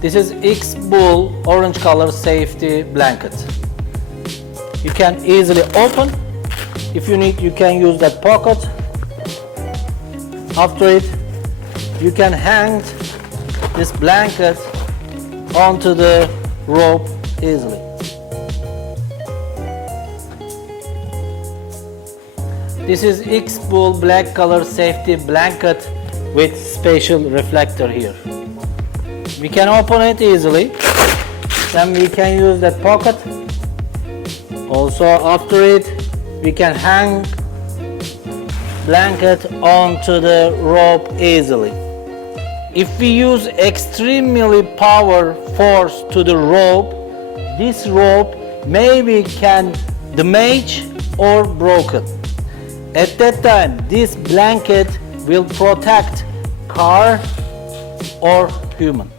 This is X-Bull orange color safety blanket. You can easily open. If you need, you can use that pocket. After it, you can hang this blanket onto the rope easily. This is X-Bull black color safety blanket with special reflector here. We can open it easily. Then we can use that pocket. Also after it, we can hang blanket onto the rope easily. If we use extremely power force to the rope, this rope maybe can damage or broken. At that time, this blanket will protect car or human.